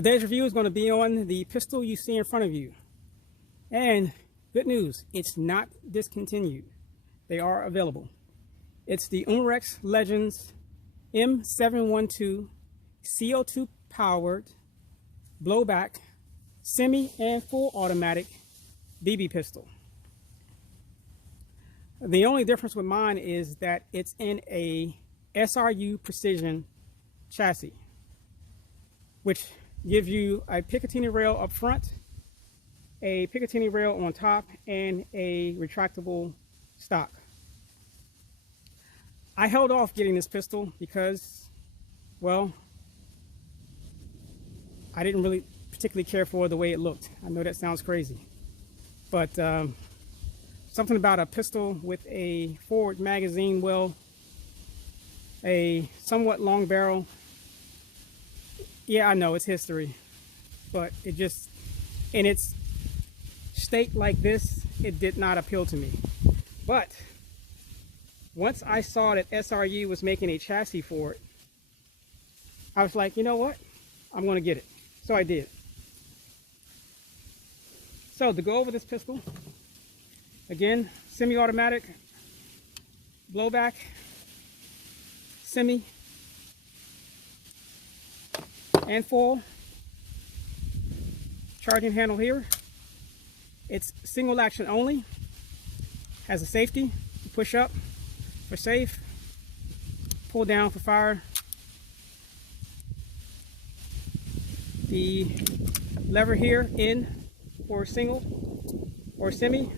Today's review is going to be on the pistol you see in front of you. And good news, it's not discontinued. They are available. It's the Umarex Legends M712 CO2 powered blowback semi and full automatic BB pistol. The only difference with mine is that it's in a SRU precision chassis, which gives you a Picatinny rail up front, a Picatinny rail on top, and a retractable stock. I held off getting this pistol because, well, I didn't really particularly care for the way it looked. I know that sounds crazy, but something about a pistol with a forward magazine well, a somewhat long barrel. Yeah, I know it's history, but it just, in its state like this, it did not appeal to me. But once I saw that SRU was making a chassis for it, I was like, you know what? I'm going to get it. So I did. So to go over this pistol, again, semi-automatic, blowback, semi, and full. Charging handle here. It's single action only. Has a safety. Push up for safe. Pull down for fire. The lever here in for single or semi.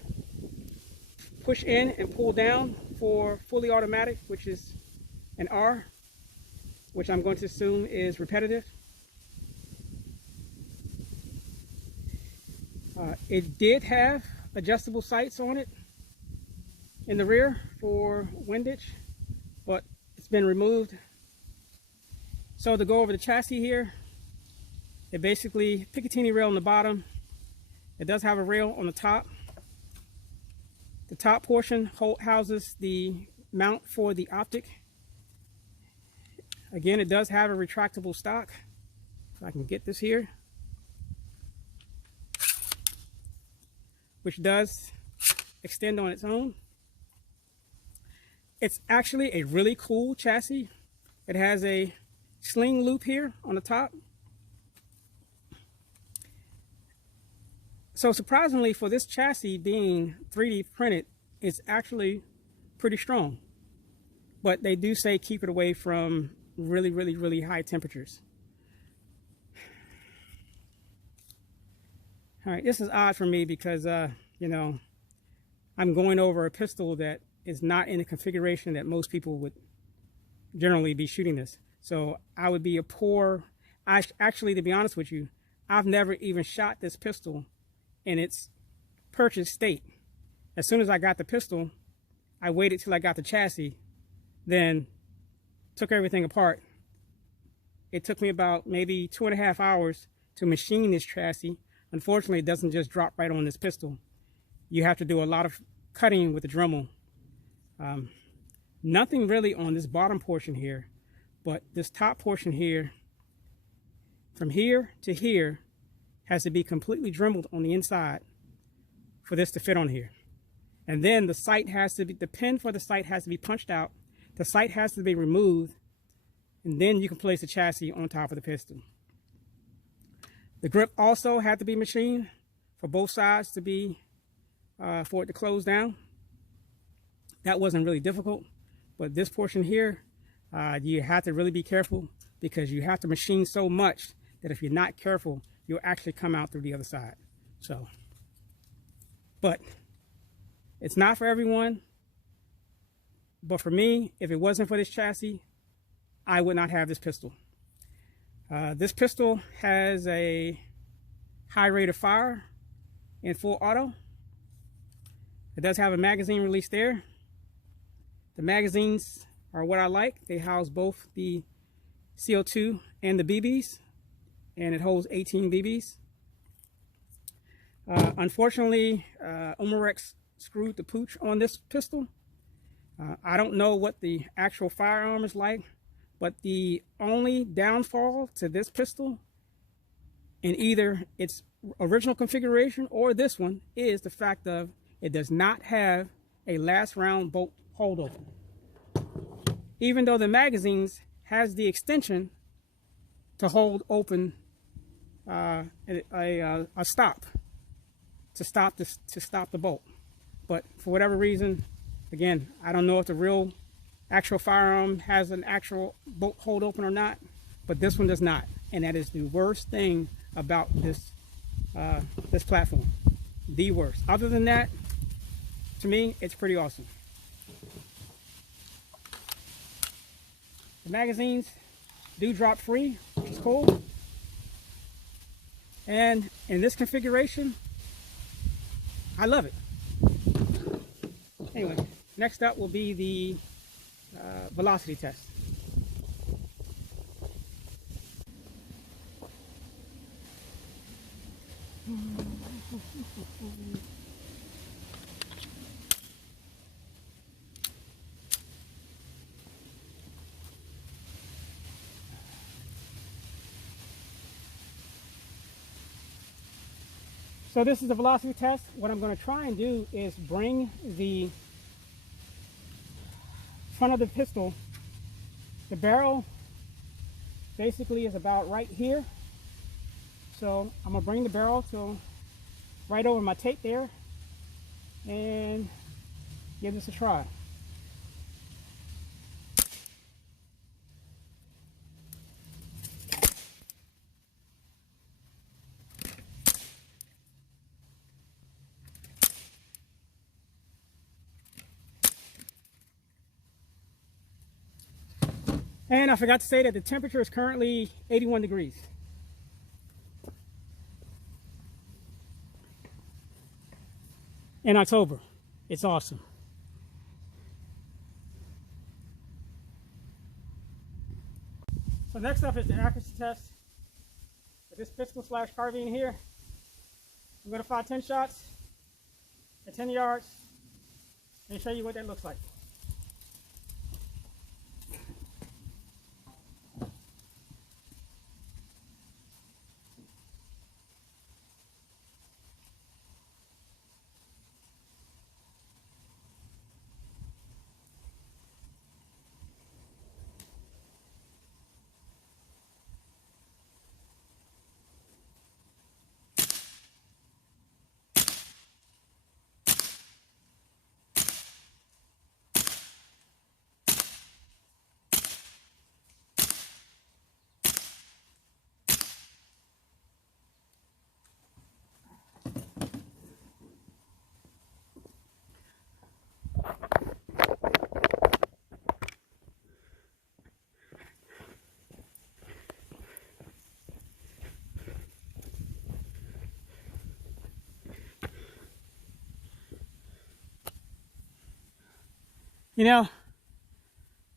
Push in and pull down for fully automatic, which is an R, which I'm going to assume is repetitive. It did have adjustable sights on it in the rear for windage, but it's been removed. So to go over the chassis here, it basically Picatinny rail on the bottom. It does have a rail on the top. The top portion houses the mount for the optic. Again, it does have a retractable stock. If I can get this here, which does extend on its own. It's actually a really cool chassis. It has a sling loop here on the top. So surprisingly, for this chassis being 3D printed, it's actually pretty strong. But they do say keep it away from really high temperatures. All right, this is odd for me because, you know, I'm going over a pistol that is not in the configuration that most people would generally be shooting this. So I would be a poor, actually, to be honest with you, I've never even shot this pistol in its purchase state. As soon as I got the pistol, I waited till I got the chassis, then took everything apart. It took me about maybe 2.5 hours to machine this chassis. Unfortunately, it doesn't just drop right on this pistol. You have to do a lot of cutting with the Dremel. Nothing really on this bottom portion here, but this top portion here, from here to here, has to be completely Dremeled on the inside for this to fit on here. And then the sight has to be, the pin for the sight has to be punched out. The sight has to be removed, and then you can place the chassis on top of the pistol. The grip also had to be machined for both sides to be, for it to close down. That wasn't really difficult, but this portion here, you have to really be careful because you have to machine so much that if you're not careful, you'll actually come out through the other side. So, but it's not for everyone. But for me, if it wasn't for this chassis, I would not have this pistol. This pistol has a high rate of fire in full auto. It does have a magazine release there. The magazines are what I like. They house both the CO2 and the BBs, and it holds 18 BBs. Unfortunately, Umarex screwed the pooch on this pistol. I don't know what the actual firearm is like, but the only downfall to this pistol in either its original configuration or this one is the fact of it does not have a last round bolt holdover. Even though the magazines has the extension to hold open a stop to stop the bolt, but for whatever reason, again, I don't know if the real actual firearm has an actual bolt hold open or not, but this one does not, and that is the worst thing about this this platform. The worst. Other than that, to me, it's pretty awesome. The magazines do drop free, which is cool. And in this configuration, I love it. Anyway, next up will be the velocity test. So this is the velocity test. What I'm going to try and do is bring the front of the pistol, the barrel basically is about right here. So I'm going to bring the barrel to right over my tape there and give this a try. And I forgot to say that the temperature is currently 81 degrees. In October. It's awesome. So next up is the accuracy test with this pistol / carbine here. I'm going to fire 10 shots at 10 yards and show you what that looks like. You know,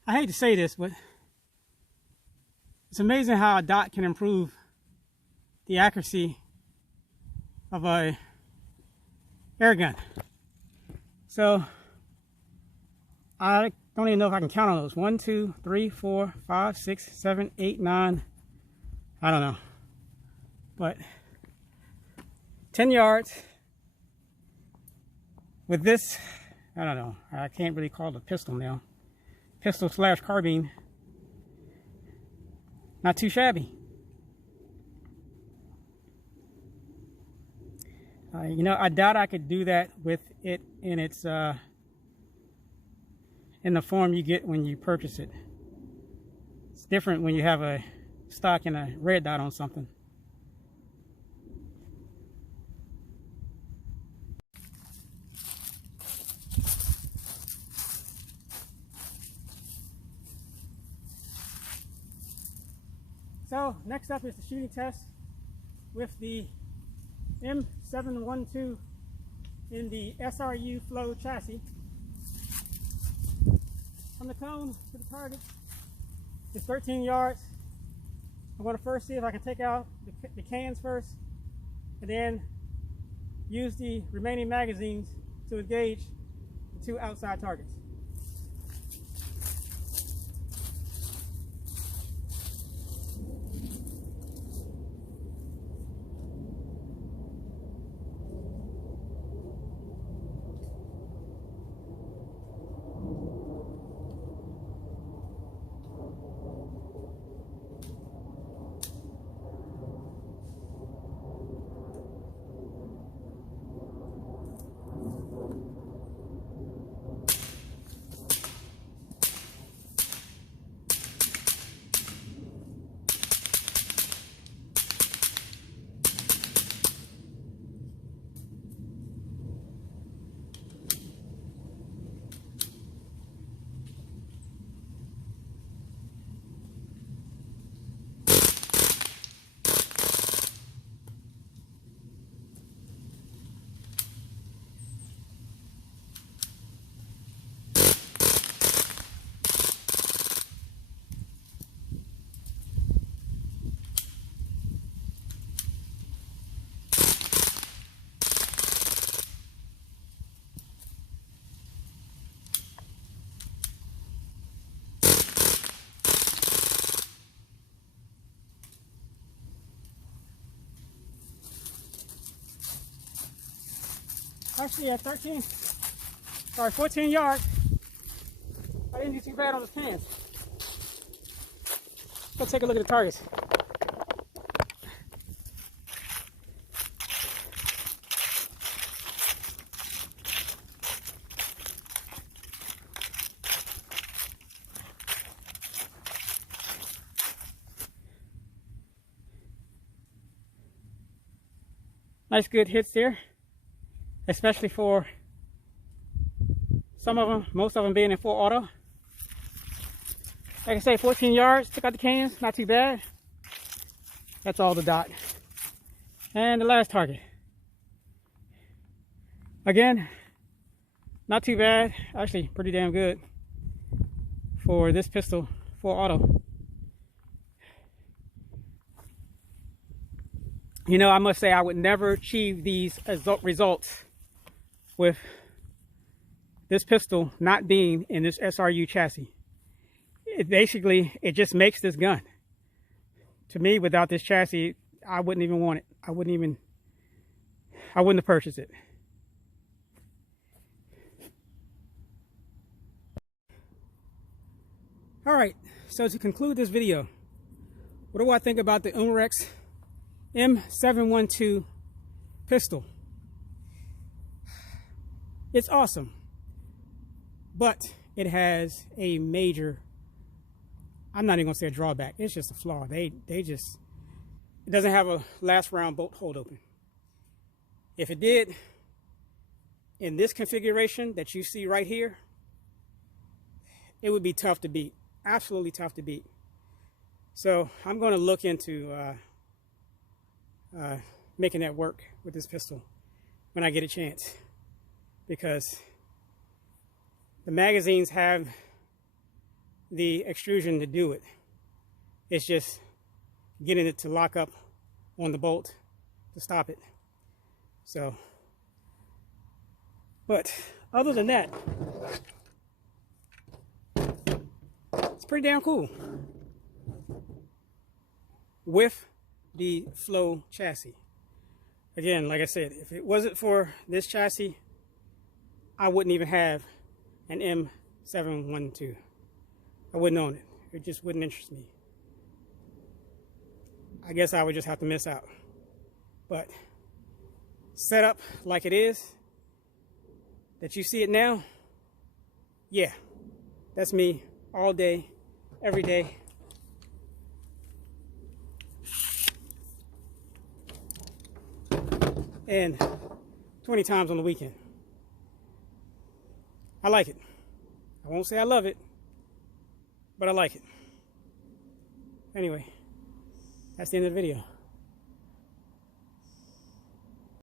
I hate to say this, but it's amazing how a dot can improve the accuracy of a air gun. So I don't even know if I can count on those. 1, 2, 3, 4, 5, 6, 7, 8, 9. I don't know. But 10 yards with this, I don't know. I can't really call it a pistol now. Pistol / carbine. Not too shabby. You know, I doubt I could do that with it in its in the form you get when you purchase it. It's different when you have a stock and a red dot on something. So next up is the shooting test with the M712 in the SRU Flow chassis. From the cone to the target is 13 yards. I'm going to first see if I can take out the cans first and then use the remaining magazines to engage the 2 outside targets. Actually at 14 yards. I didn't do too bad on those pans. Let's take a look at the targets. Nice good hits there, especially for some of them, most of them being in full auto. Like I say, 14 yards, took out the cans, not too bad. That's all the dot. And the last target. Again, not too bad, actually pretty damn good for this pistol, full auto. You know, I must say I would never achieve these results with this pistol not being in this SRU chassis. It just makes this gun. To me, without this chassis, I wouldn't even want it. I wouldn't have purchased it. All right, so to conclude this video, what do I think about the Umarex M712 pistol? It's awesome, but it has a major, I'm not even gonna say a drawback, it's just a flaw. It doesn't have a last round bolt hold open. If it did, in this configuration that you see right here, it would be tough to beat, absolutely tough to beat. So I'm gonna look into making that work with this pistol when I get a chance, because the magazines have the extrusion to do it. It's just getting it to lock up on the bolt to stop it. So, but other than that, it's pretty damn cool with the Flow chassis. Again, like I said, if it wasn't for this chassis, I wouldn't even have an M712. I wouldn't own it. It just wouldn't interest me. I guess I would just have to miss out. But set up like it is, that you see it now, yeah, that's me all day, every day. And 20 times on the weekend. I like it. I won't say I love it, but I like it. Anyway, that's the end of the video.